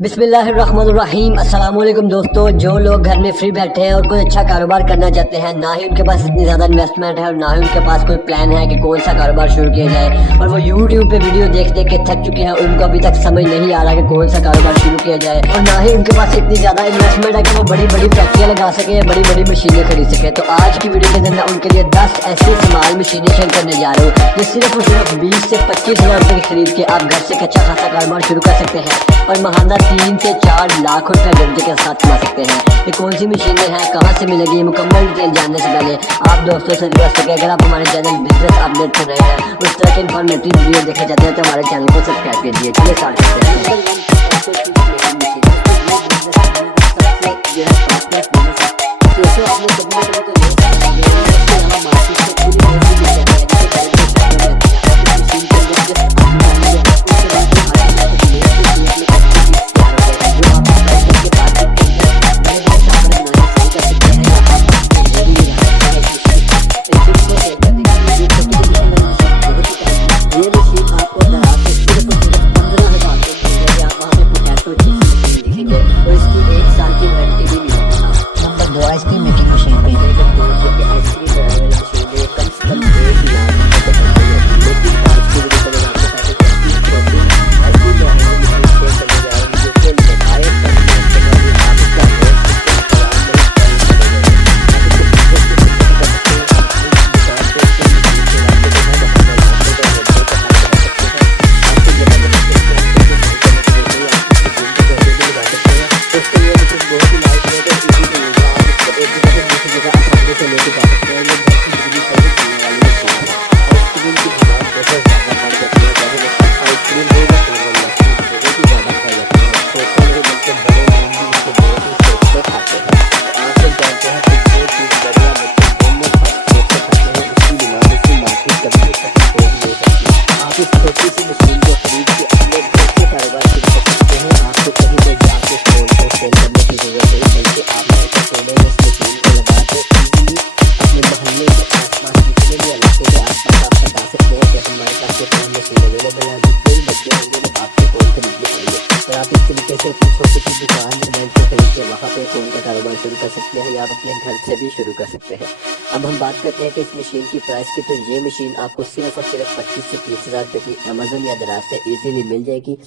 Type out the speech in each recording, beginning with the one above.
बिस्मिल्लाहिर्रहमानिर्रहीम। अस्सलाम वालेकुम दोस्तों, जो लोग घर में फ्री बैठे हैं और कोई अच्छा कारोबार करना चाहते हैं, ना ही उनके पास इतनी ज़्यादा इन्वेस्टमेंट है और ना ही उनके पास कोई प्लान है कि कौन सा कारोबार शुरू किया जाए, और वो यूट्यूब पे वीडियो देख देख के थक चुके हैं और उनको अभी तक समझ नहीं आ रहा कि कौन सा कारोबार शुरू किया जाए, और ना ही उनके पास इतनी ज़्यादा इन्वेस्टमेंट है कि वो बड़ी बड़ी फैक्ट्रियाँ लगा सके या बड़ी बड़ी मशीनें खरीद सके। तो आज की वीडियो के अंदर मैं उनके लिए 10 ऐसी इस्तेमाल मशीनें शेयर करने जा रहा हूँ जो सिर्फ और सिर्फ 20 से 25 हज़ार रुपये की खरीद के आप घर से एक अच्छा खासा कारोबार शुरू कर सकते हैं और महाना 3 से 4 लाख रुपए घंटे के साथ कमा सकते हैं। ये कौन सी मशीनें हैं, कहाँ से मिलेगी, मुकम्मल डिटेल जानने से पहले आप दोस्तों से रिक्वेस्ट है कि अगर आप हमारे चैनल बिजनेस अपडेट कर रहे हैं, उस तरह के इन्फॉर्मेटिव वीडियो देखना चाहते हैं तो हमारे चैनल को सब्सक्राइब कीजिए। चलिए स्टार्ट करते हैं। शुरू कर सकते हैं या आप अपने घर से भी शुरू कर सकते हैं। अब हम बात करते हैं कि इस मशीन की प्राइस की। तो ये मशीन आपको सिर्फ और सिर्फ 25 से 30 हज़ार रुपये की अमेजन या दराज से इजीली मिल जाएगी।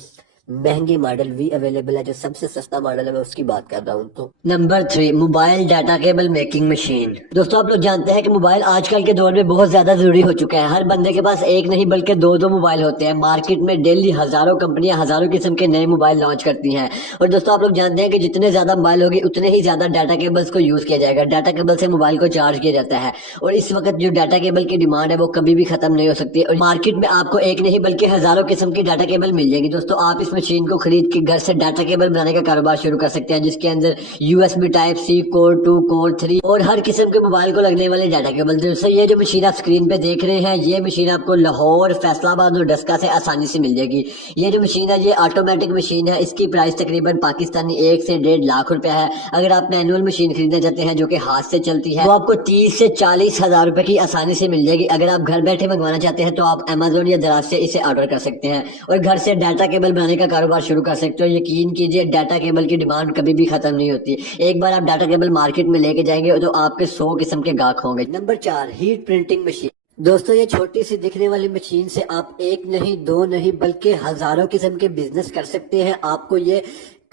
महंगे मॉडल भी अवेलेबल है, जो सबसे सस्ता मॉडल है मैं उसकी बात कर रहा हूँ। तो number 3, mobile data cable making machine. दोस्तों आप लोग जानते हैं कि मोबाइल आजकल के दौर में बहुत ज्यादा जरूरी हो चुका है। हर बंदे के पास एक नहीं बल्कि दो मोबाइल होते हैं। मार्केट में डेली हजारों कंपनियां हजारों किस्म के नए मोबाइल लॉन्च करती हैं, और दोस्तों आप लोग जानते हैं कि जितने ज्यादा मोबाइल होगी उतने ही ज्यादा डाटा केबल्स को यूज किया जाएगा। डाटा केबल से मोबाइल को चार्ज किया जाता है, और इस वक्त जो डाटा केबल की डिमांड है वो कभी भी खत्म नहीं हो सकती, और मार्केट में आपको एक नहीं बल्कि हजारों किस्म की डाटा केबल मिल जाएगी। दोस्तों आप इस मशीन को खरीद घर से डाटा केबल बनाने का कारोबार शुरू कर सकते हैं, जिसके अंदर USB type C, core 2, core 3 और हर किस्म के मोबाइल को लगने वाले डाटा केबल। दोस्तों ये जो मशीन आप स्क्रीन पे देख रहे हैं, ये मशीन आपको लाहौर, फैसलाबाद और डस्का से आसानी से मिल जाएगी। ये जो मशीन है ये ऑटोमेटिक मशीन है। इसकी प्राइस तकरीबन पाकिस्तानी 1 से 1.5 लाख रुपया है। अगर आप मैनुअल मशीन खरीदना चाहते हैं जो कि हाथ से चलती है, तो आपको 30 से 40 हज़ार रुपए की आसानी से मिल जाएगी। अगर आप घर बैठे मंगवाना चाहते हैं तो आप अमेजोन या दराज से इसे ऑर्डर कर सकते हैं और घर से डाटा केबल बनाने का कारोबार शुरू कर सकते हैं। तो यकीन कीजिए डाटा केबल की डिमांड कभी भी खत्म नहीं होती। एक बार आप डाटा केबल मार्केट में लेके जाएंगे तो आपके 100 किस्म के गाहक होंगे। Number 4, heat printing machine. दोस्तों ये छोटी सी दिखने वाली मशीन से आप एक नहीं, दो नहीं बल्कि हजारों किस्म के बिजनेस कर सकते हैं। आपको ये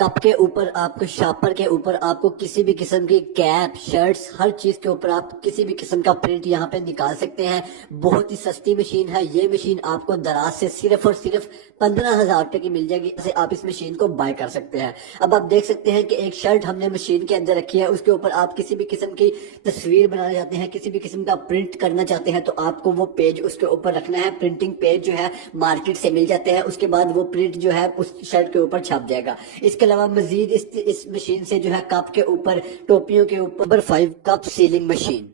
कप के ऊपर, आपको शॉपर के ऊपर, आपको किसी भी किस्म की कैप, शर्ट्स, हर चीज के ऊपर आप किसी भी किस्म का प्रिंट यहाँ पे निकाल सकते हैं। बहुत ही सस्ती मशीन है। ये मशीन आपको दराज से सिर्फ और सिर्फ 15,000 रुपए की मिल जाएगी। ऐसे आप इस मशीन को बाय कर सकते हैं। अब आप देख सकते हैं कि एक शर्ट हमने मशीन के अंदर रखी है, उसके ऊपर आप किसी भी किस्म की तस्वीर बनाना चाहते हैं, किसी भी किस्म का प्रिंट करना चाहते हैं, तो आपको वो पेज उसके ऊपर रखना है। प्रिंटिंग पेज जो है मार्केट से मिल जाते हैं, उसके बाद वो प्रिंट जो है उस शर्ट के ऊपर छप जाएगा। इसके अलावा मजीद इस मशीन से जो है कप के ऊपर, टोपियों के ऊपर 5 कप सीलिंग मशीन।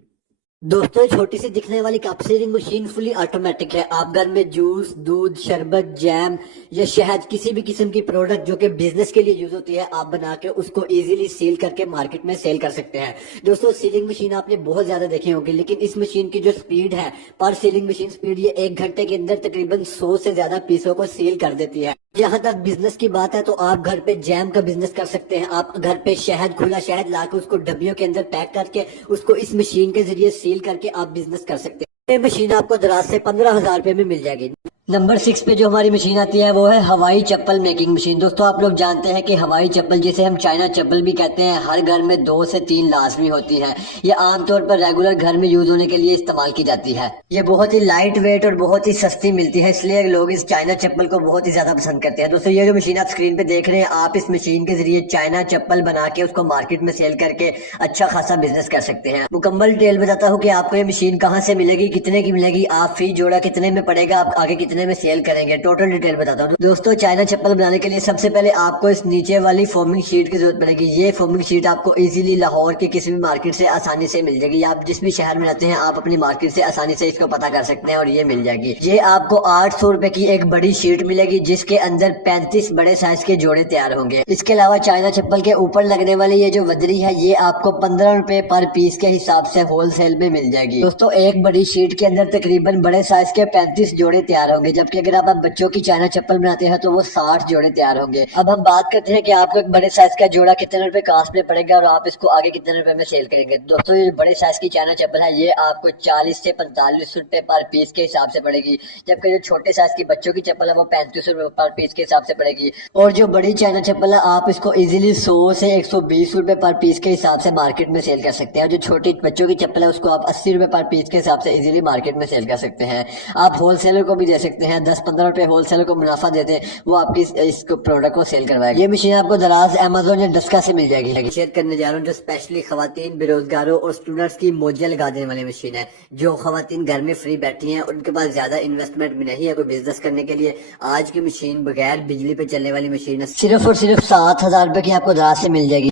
दोस्तों छोटी सी दिखने वाली cup sealing machine fully automatic है। आप घर में जूस, दूध, शरबत, जैम या शहद, किसी भी किस्म की प्रोडक्ट जो कि बिजनेस के लिए यूज होती है, आप बना के उसको इजीली सील करके मार्केट में सेल कर सकते हैं। दोस्तों सीलिंग मशीन आपने बहुत ज्यादा देखी होगी, लेकिन इस मशीन की जो स्पीड है, पर सीलिंग मशीन स्पीड, ये 1 घंटे के अंदर तकरीबन 100 से ज्यादा पीसों को सील कर देती है। जहाँ तक बिजनेस की बात है तो आप घर पे जैम का बिजनेस कर सकते हैं। आप घर पे शहद, खुला शहद लाकर उसको डब्बियों के अंदर पैक करके उसको इस मशीन के जरिए सील करके आप बिजनेस कर सकते हैं। ये मशीन आपको दराज से 15,000 रुपए में मिल जाएगी। नंबर 6 पे जो हमारी मशीन आती है वो है हवाई चप्पल मेकिंग मशीन। दोस्तों आप लोग जानते हैं कि हवाई चप्पल, जिसे हम चाइना चप्पल भी कहते हैं, हर घर में 2 से 3 लाजमी होती है। ये आमतौर पर रेगुलर घर में यूज होने के लिए इस्तेमाल की जाती है। ये बहुत ही लाइट वेट और बहुत ही सस्ती मिलती है, इसलिए लोग इस चाइना चप्पल को बहुत ही ज्यादा पसंद करते हैं। दोस्तों ये जो मशीन आप स्क्रीन पे देख रहे हैं, आप इस मशीन के जरिए चाइना चप्पल बना के उसको मार्केट में सेल करके अच्छा खासा बिजनेस कर सकते हैं। मुकम्मल डिटेल बताता हूँ कि आपको ये मशीन कहाँ से मिलेगी, कितने की मिलेगी, आप फी जोड़ा कितने में पड़ेगा, आप आगे कितने में सेल करेंगे, टोटल डिटेल बताता हूँ। दोस्तों चाइना चप्पल बनाने के लिए सबसे पहले आपको इस नीचे वाली फोमिंग शीट की जरूरत पड़ेगी। ये फोमिंग शीट आपको इजीली लाहौर के किसी भी मार्केट से आसानी से मिल जाएगी। आप जिस भी शहर में रहते हैं आप अपनी मार्केट से आसानी से इसको पता कर सकते हैं और ये मिल जाएगी। ये आपको 800 रुपए की एक बड़ी शीट मिलेगी जिसके अंदर 35 बड़े साइज के जोड़े तैयार होंगे। इसके अलावा चाइना चप्पल के ऊपर लगने वाली ये जो वदरी है ये आपको 15 रुपए पर पीस के हिसाब से होलसेल में मिल जाएगी। दोस्तों एक बड़ी शीट के अंदर तकरीबन बड़े साइज के 35 जोड़े तैयार होंगे, जबकि अगर आप बच्चों की चाइना चप्पल बनाते हैं तो वो 60 जोड़े तैयार होंगे। अब हम बात करते हैं कि आपको एक बड़े साइज का जोड़ा कितने रुपए कास्ट में पड़ेगा और आप इसको आगे कितने रुपए में सेल करेंगे। दोस्तों ये बड़े साइज की चाइना चप्पल है ये आपको 40 से 45 रुपए पर पीस के हिसाब से पड़ेगी, जबकि जो छोटे साइज की बच्चों की चप्पल है वो 35 रुपए पर पीस के हिसाब से पड़ेगी। और जो बड़ी चाइना चप्पल है आप इसको इजीली 100 से 120 रुपए पर पीस के हिसाब से मार्केट में सेल कर सकते हैं। और जो छोटी बच्चों की चप्पल है उसको आप 80 रुपए पर पीस के हिसाब से इजीली मार्केट में सेल कर सकते हैं। आप होलसेलर को भी दे सकते हैं, 10-15 रुपए होलसेलर को मुनाफा देते हैं, वो आपकी इस प्रोडक्ट को सेल करवाएगा। ये मशीन आपको दराज अमेज़न या डस्का से मिल जाएगी। शेयर करने जा रहा हूँ जो स्पेशली खवातीन, बेरोजगारों और स्टूडेंट्स की मोजियां लगा देने वाली मशीन है। जो खवातीन घर में फ्री बैठी हैं उनके पास ज्यादा इन्वेस्टमेंट भी नहीं है कोई बिजनेस करने के लिए, आज की मशीन बगैर बिजली पे चलने वाली मशीन है, सिर्फ और सिर्फ 7,000 रुपए की आपको दराज से मिल जाएगी।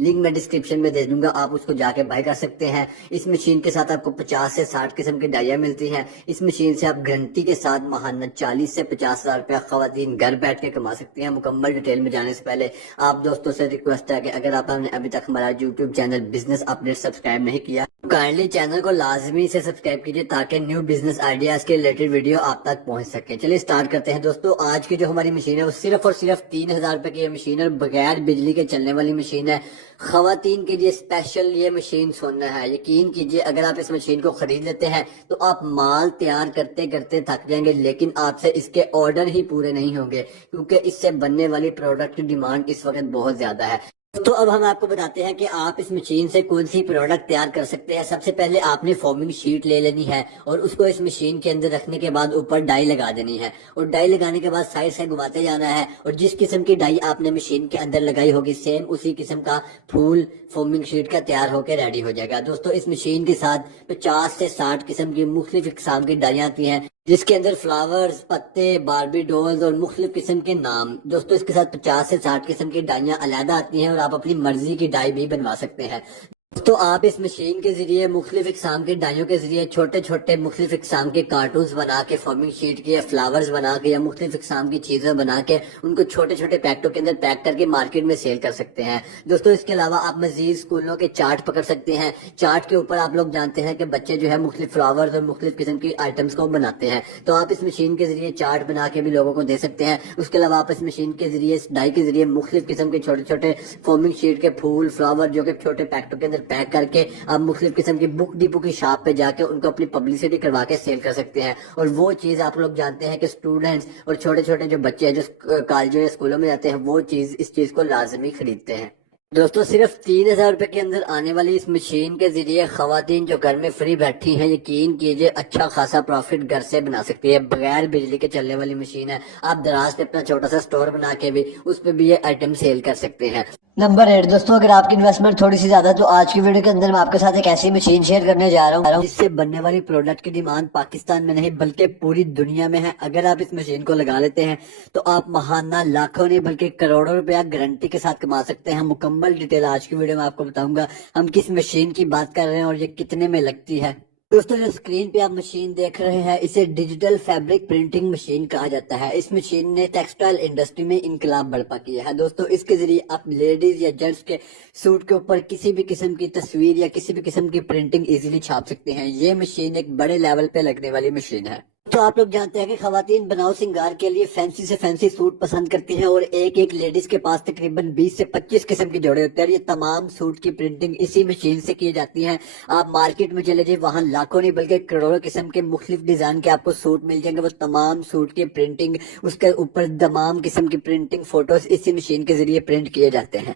लिंक मैं डिस्क्रिप्शन में दे दूंगा, आप उसको जाके बाय कर सकते हैं। इस मशीन के साथ आपको 50 से 60 किस्म की डाइयां मिलती हैं। इस मशीन से आप गारंटी के साथ माहाना 40 से 50,000 रुपया खवातीन घर बैठ के कमा सकती हैं। मुकम्मल डिटेल में जाने से पहले आप दोस्तों से रिक्वेस्ट है कि अगर आपने अभी तक हमारा YouTube channel business update subscribe नहीं किया काइंडली चैनल को लाजमी से सब्सक्राइब कीजिए ताकि न्यू बिजनेस आइडियाज के रिलेटेड वीडियो आप तक पहुंच सके। चलिए स्टार्ट करते हैं दोस्तों। आज की जो हमारी मशीन है वो सिर्फ और सिर्फ 3,000 रुपए की मशीन है, बगैर बिजली के चलने वाली मशीन है। खवातीन के लिए स्पेशल ये मशीन सोना है। यकीन कीजिए अगर आप इस मशीन को खरीद लेते हैं तो आप माल तैयार करते करते थक जाएंगे, लेकिन आपसे इसके ऑर्डर ही पूरे नहीं होंगे क्योंकि इससे बनने वाली प्रोडक्ट की डिमांड इस वक्त बहुत ज्यादा है। तो अब हम आपको बताते हैं कि आप इस मशीन से कौन सी प्रोडक्ट तैयार कर सकते हैं। सबसे पहले आपने फोमिंग शीट ले लेनी है और उसको इस मशीन के अंदर रखने के बाद ऊपर डाई लगा देनी है और डाई लगाने के बाद साइड से घुमाते जाना है और जिस किस्म की डाई आपने मशीन के अंदर लगाई होगी सेम उसी किस्म का फूल फोमिंग शीट का तैयार होकर रेडी हो जाएगा। दोस्तों इस मशीन के साथ 50 से 60 किस्म की मुख्तलिफ इकसाम की डाइयां आती हैं जिसके अंदर फ्लावर्स, पत्ते, बारबी डॉल्स और मुख्तलिफ किस्म के नाम। दोस्तों इसके साथ 50 से 60 किस्म की डाइयां अलहदा आती हैं और आप अपनी मर्जी की डाई भी बनवा सकते हैं। तो आप इस मशीन के जरिए मुख्तलिफ इकसाम के डाइयों के जरिए छोटे छोटे मुख्तलिफ इकसाम के कार्टून्स बना के फोमिंग शीट के या फ्लावर्स बना के या मुख्तलिफ इकसाम की चीजें बना के उनको छोटे छोटे पैकेटों के अंदर पैक करके मार्केट में सेल कर सकते हैं। दोस्तों इसके अलावा आप मजीद स्कूलों के चार्ट पकड़ सकते हैं। चार्ट के ऊपर आप लोग जानते हैं कि बच्चे जो है मुख्तलिफ फ्लावर्स और मुख्तलिफ किस्म की आइटम्स को बनाते हैं, तो आप इस मशीन के जरिए चार्ट बना के भी लोगों को दे सकते हैं। उसके अलावा आप इस मशीन के जरिए, इस डाई के जरिए मुख्तलिफ किस्म के छोटे छोटे फोमिंग शीट के फूल, फ्लावर जो कि छोटे पैकेटों के अंदर पैक करके आप मुख्तलिफ किस्म की बुक डिपो की शॉप पे जाके उनको अपनी पब्लिसिटी करवा के सेल कर सकते हैं। और वो चीज आप लोग जानते हैं कि स्टूडेंट्स और छोटे छोटे जो बच्चे हैं जो कॉलेजों या स्कूलों में जाते हैं वो चीज इस चीज को लाजमी खरीदते हैं। दोस्तों सिर्फ 3,000 रुपए के अंदर आने वाली इस मशीन के जरिए खवातीन जो घर में फ्री बैठी हैं, यकीन कीजिए अच्छा खासा प्रॉफिट घर से बना सकती है। बगैर बिजली के चलने वाली मशीन है। आप दराज पे अपना छोटा सा स्टोर बना के भी उस पे भी ये आइटम सेल कर सकते हैं। नंबर 8 दोस्तों, अगर आपकी इन्वेस्टमेंट थोड़ी सी ज्यादा तो आज की वीडियो के अंदर मैं आपके साथ एक ऐसी मशीन शेयर करने जा रहा हूँ जिससे बनने वाली प्रोडक्ट की डिमांड पाकिस्तान में नहीं बल्कि पूरी दुनिया में है। अगर आप इस मशीन को लगा लेते हैं तो आप महाना लाखों नहीं बल्कि करोड़ों रुपया गारंटी के साथ कमा सकते हैं। मुकम्मल डिटेल आज की वीडियो में आपको बताऊंगा हम किस मशीन की बात कर रहे हैं और ये कितने में लगती है। दोस्तों जो स्क्रीन पे आप मशीन देख रहे हैं इसे डिजिटल फैब्रिक प्रिंटिंग मशीन कहा जाता है। इस मशीन ने टेक्सटाइल इंडस्ट्री में इनकलाब बर्पा किया है। दोस्तों इसके जरिए आप लेडीज या जेंट्स के सूट के ऊपर किसी भी किस्म की तस्वीर या किसी भी किस्म की प्रिंटिंग इजीली छाप सकते हैं। ये मशीन एक बड़े लेवल पे लगने वाली मशीन है। تو آپ لوگ جانتے ہیں کہ خواتین بناؤ سنگار کے لیے فینسی سے فینسی سوٹ پسند کرتی ہیں اور ایک ایک لیڈیز کے پاس تقریباً 20 سے 25 قسم کے جوڑے ہوتے ہیں اور یہ تمام سوٹ کی پرنٹنگ اسی مشین سے کی جاتی ہیں. آپ مارکیٹ میں چلے جائیں وہاں لاکھوں نہیں بلکہ کروڑوں قسم کے مختلف ڈیزائن کے آپ کو سوٹ مل جائیں گے. وہ تمام سوٹ کی پرنٹنگ اس کے اوپر تمام قسم کی پرنٹنگ فوٹوز اسی مشین کے ذریعے پرنٹ کیے جاتے ہیں.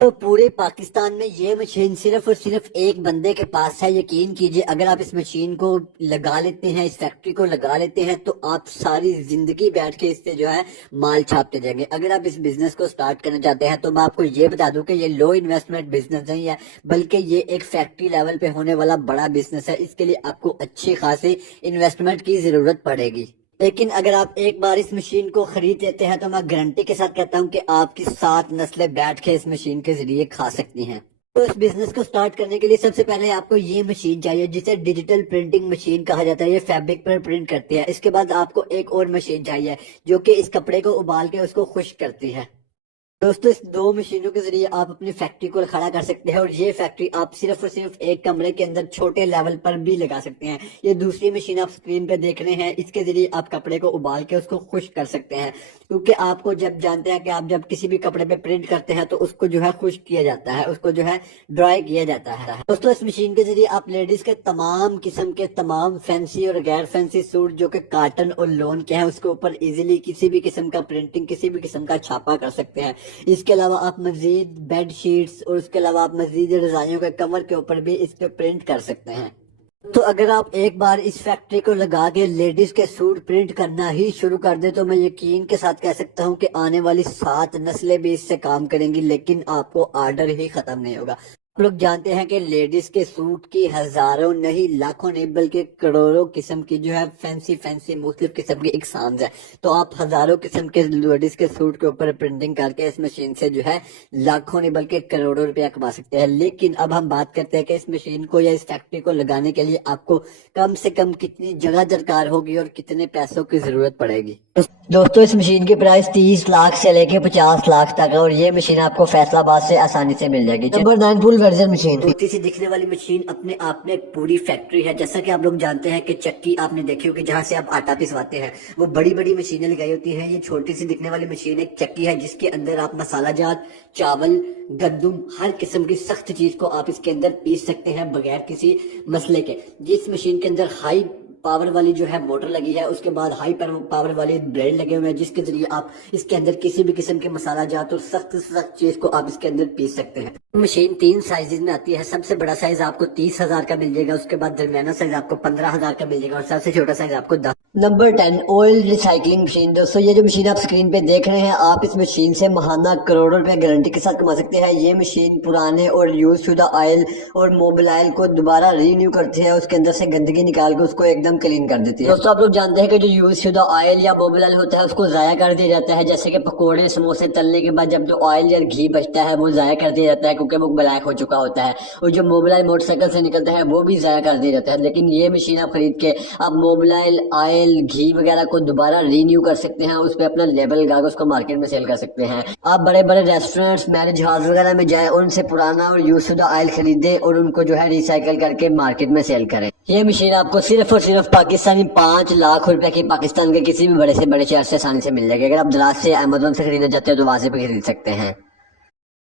تو پورے پاکستان میں یہ مشین صرف اور صرف ایک بندے کے پاس ہے. یقین کیجئے اگر آپ اس مشین کو لگا لیتے ہیں, اس فیکٹری کو لگا لیتے ہیں تو آپ ساری زندگی بیٹھ کے اس سے جو ہے مال چھاپتے جائیں گے. اگر آپ اس بزنس کو سٹارٹ کرنا چاہتے ہیں تو میں آپ کو یہ بتا دوں کہ یہ لو انویسٹمنٹ بزنس نہیں ہے بلکہ یہ ایک فیکٹری لیول پہ ہونے والا بڑا بزنس ہے. اس کے لیے آپ کو اچھی خاصی انویسٹمنٹ کی ضرورت پڑے گی. لیکن اگر آپ ایک بار اس مشین کو خرید لیتے ہیں تو میں گارنٹی کے ساتھ کہتا ہوں کہ آپ کی 7 نسلیں بیٹھ کے اس مشین کے ذریعے کھا سکتی ہیں. تو اس بزنس کو سٹارٹ کرنے کے لیے سب سے پہلے آپ کو یہ مشین چاہیے جسے ڈیجیٹل پرنٹنگ مشین کہا جاتا ہے. یہ فیبرک پر پرنٹ کرتی ہے. اس کے بعد آپ کو ایک اور مشین چاہیے جو کہ اس کپڑے کو ابال کے اس کو خشک کرتی ہے. دوستو اس 2 مشینوں کے ذریعے آپ اپنی فیکٹری کو کھڑا کر سکتے ہیں اور یہ فیکٹری آپ صرف اور صرف ایک کمرے کے اندر چھوٹے لیول پر بھی لگا سکتے ہیں. یہ دوسری مشین آپ سکرین پہ دیکھ رہے ہیں, اس کے ذریعے آپ کپڑے کو ابال کے اس کو خشک کر سکتے ہیں. کیونکہ آپ کو جب جانتے ہیں کہ آپ جب کسی بھی کپڑے پہ پرنٹ کرتے ہیں تو اس کو جو ہے خشک کیا جاتا ہے, اس کو جو ہے ڈرائی کیا جاتا ہے. دوستو اس مشین کے ذریعے آپ لیڈیز کے تمام قسم کے تمام فینسی اور غیر فینسی سوٹ جو کہ کاٹن اور لون کے ہیں اس کے اوپر ایزیلی کسی بھی قسم کا پرنٹنگ کسی بھی قسم کا چھاپا کر سکتے ہیں. اس کے علاوہ آپ مزید بیڈ شیٹس اور اس کے علاوہ آپ مزید رضائیوں کے کور کے اوپر بھی اس پہ پرنٹ کر سکتے ہیں. تو اگر آپ ایک بار اس فیکٹری کو لگا کے لیڈیز کے سوٹ پرنٹ کرنا ہی شروع کر دیں تو میں یقین کے ساتھ کہہ سکتا ہوں کہ آنے والی 7 نسلیں بھی اس سے کام کریں گی لیکن آپ کو آرڈر ہی ختم نہیں ہوگا. آپ لوگ جانتے ہیں کہ لیڈیز کے سوٹ کی ہزاروں نہیں لاکھوں نہیں بلکہ کروڑوں قسم کی جو ہے فینسی مختلف قسم کی اقسامز ہے. تو آپ ہزاروں قسم کے لیڈیز کے سوٹ کے اوپر پرنٹنگ کر کے اس مشین سے جو ہے لاکھوں نہیں بلکہ کروڑوں روپیہ کما سکتے ہیں. لیکن اب ہم بات کرتے ہیں کہ اس مشین کو یا اس فیکٹری کو لگانے کے لیے آپ کو کم سے کم کتنی جگہ درکار ہوگی اور کتنے پیسوں کی ضرورت پڑے گی. دوستو اس مشین کی پرائس 30 لاکھ سے لے کے 50 لاکھ تک ہے اور یہ مشین آپ کو فیصل آباد سے آسانی سے مل جائے گی. نمبر 9 فل ورژن مشین. چھوٹی سی دکھنے والی مشین اپنے آپ میں ایک پوری فیکٹری ہے. جیسا کہ آپ لوگ جانتے ہیں کہ چکی آپ نے دیکھی ہوگی جہاں سے آپ آٹا پسواتے ہیں, وہ بڑی بڑی مشینیں لگائی ہوتی ہیں. یہ چھوٹی سی دکھنے والی مشین ایک چکی ہے جس کے اندر آپ مسالہ جات, چاول, گندم, ہر قسم کی سخت چیز کو آپ اس کے اندر پیس سکتے ہیں بغیر کسی مسئلے کے. جس مشین کے اندر ہائی پاور والی جو ہے موٹر لگی ہے, اس کے بعد ہائی پاور والے بلیڈ لگے ہوئے ہیں جس کے ذریعے آپ اس کے اندر کسی بھی قسم کے مسالہ جات اور سخت چیز کو آپ اس کے اندر پیس سکتے ہیں. مشین 3 سائزز میں آتی ہے. سب سے بڑا سائز آپ کو 30,000 کا مل جائے گا, اس کے بعد درمیانہ سائز آپ کو 15,000 کا مل جائے گا اور سب سے چھوٹا سائز آپ کو 10. Number 10 oil recycling machine. دوستو یہ جو مشین آپ سکرین پہ دیکھ رہے ہیں, آپ اس مشین سے ماہانہ کروڑوں روپے گارنٹی کے ساتھ کما سکتے ہیں. یہ مشین پرانے اور یوز شدہ آئل اور موبل آئل کو دوبارہ رینیو کرتی ہے, اس کے اندر سے گندگی نکال کے اس کو ایک دم کلین کر دیتی ہے. دوستو آپ لوگ جانتے ہیں کہ جو یوز شدہ آئل یا موبل آئل ہوتا ہے اس کو ضائع کر دیا جاتا ہے. جیسے کہ پکوڑے سموسے تلنے کے بعد جب جو آئل یا گھی بچتا ہے وہ ضائع کر دیا جاتا ہے کیونکہ وہ بلیک ہو چکا ہوتا ہے, اور جو موبل آئل موٹر سائیکل سے نکلتا ہے وہ بھی ضائع کر دیا جاتا ہے. لیکن یہ مشین آپ خرید کے آپ موبل آئل گھی وغیرہ کو دوبارہ رینیو کر سکتے ہیں, اس پہ اپنا لیبل لگا کے اس کو مارکیٹ میں سیل کر سکتے ہیں. آپ بڑے بڑے ریسٹورینٹس, میرج ہال وغیرہ میں جائیں, ان سے پرانا اور یوز شدہ آئل خریدیں اور ان کو جو ہے ریسائیکل کر کے مارکیٹ میں سیل کریں. یہ مشین آپ کو صرف اور صرف پاکستانی 5 لاکھ روپے کی پاکستان کے کسی بھی بڑے سے بڑے شہر سے آسانی سے مل جائے گی. اگر آپ دراز سے امازون سے خریدنا چاہتے ہیں تو وہاں سے بھی خرید سکتے ہیں.